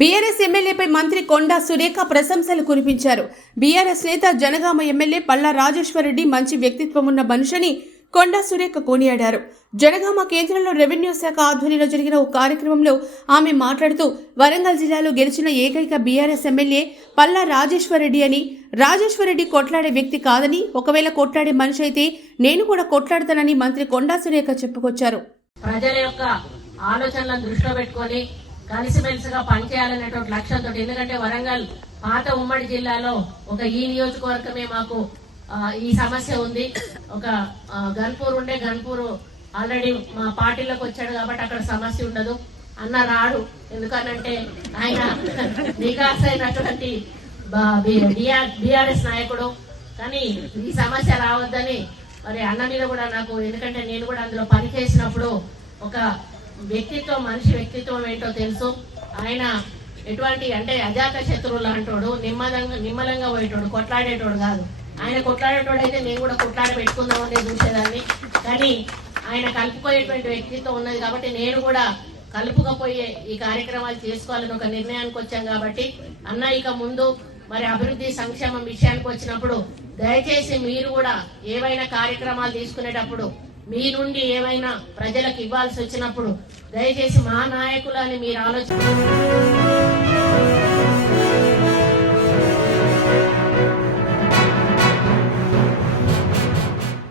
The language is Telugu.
బీఆర్ఎస్ ఎమ్మెల్యేపై మంత్రి కొండా సురేఖ ప్రశంసలు కురిపించారు. బీఆర్ఎస్ నేత జనగామ ఎమ్మెల్యే పల్లా రాజేశ్వరరెడ్డి మంచి వ్యక్తిత్వం ఉన్న మనిషిని కొండా సురేఖ కొనియాడారు. జనగామ కేంద్రంలో రెవెన్యూ శాఖ ఆధ్వర్యంలో జరిగిన ఒక కార్యక్రమంలో ఆమె మాట్లాడుతూ వరంగల్ జిల్లాలో గెలిచిన ఏకైక బీఆర్ఎస్ ఎమ్మెల్యే పల్లా రాజేశ్వరరెడ్డి అని, రాజేశ్వరరెడ్డి కొట్లాడే వ్యక్తి కాదని, ఒకవేళ కొట్లాడే మనిషి అయితే నేను కూడా కొట్లాడతానని మంత్రి కొండా సురేఖ చెప్పుకొచ్చారు. ప్రజల యొక్క ఆలోచనలను దృష్టిలో పెట్టుకొని కలిసిమెలిసిగా పనిచేయాలనేటువంటి లక్ష్యంతో, ఎందుకంటే వరంగల్ పాత ఉమ్మడి జిల్లాలో ఒక ఈ నియోజకవర్గమే మాకు ఈ సమస్య ఉంది. ఒక గన్పూర్ ఉండే, గన్పూర్ ఆల్రెడీ మా పార్టీలోకి వచ్చాడు కాబట్టి అక్కడ సమస్య ఉండదు. అన్న రాడు, ఎందుకనంటే ఆయన నికాస్ అయినటువంటి బీఆర్ఎస్ నాయకుడు. కానీ ఈ సమస్య రావద్దని మరి అన్న మీద కూడా నాకు, ఎందుకంటే నేను కూడా అందులో పని చేసినప్పుడు ఒక వ్యక్తిత్వం, మనిషి వ్యక్తిత్వం ఏంటో తెలుసు. ఆయన ఎటువంటి అంటే అజాత శత్రువు లాంటోడు, నిమ్మలంగా పోయేటోడు, కొట్లాడేటోడు కాదు. ఆయన కొట్లాడేటోడు అయితే నేను కూడా కొట్లాడ పెట్టుకుందామని చూసేదాన్ని. కానీ ఆయన కలుపుకోయేటువంటి వ్యక్తిత్వం ఉన్నది కాబట్టి నేను కూడా కలుపుకపోయే ఈ కార్యక్రమాలు చేసుకోవాలని ఒక నిర్ణయానికి వచ్చాం. కాబట్టి అన్న ఇక ముందు మరి అభివృద్ధి సంక్షేమం విషయానికి వచ్చినప్పుడు దయచేసి మీరు కూడా ఏవైనా కార్యక్రమాలు తీసుకునేటప్పుడు మీ నుండి ఏమైనా ప్రజలకు ఇవ్వాల్సి వచ్చినప్పుడు దయచేసి మా నాయకులని మీరు ఆలోచన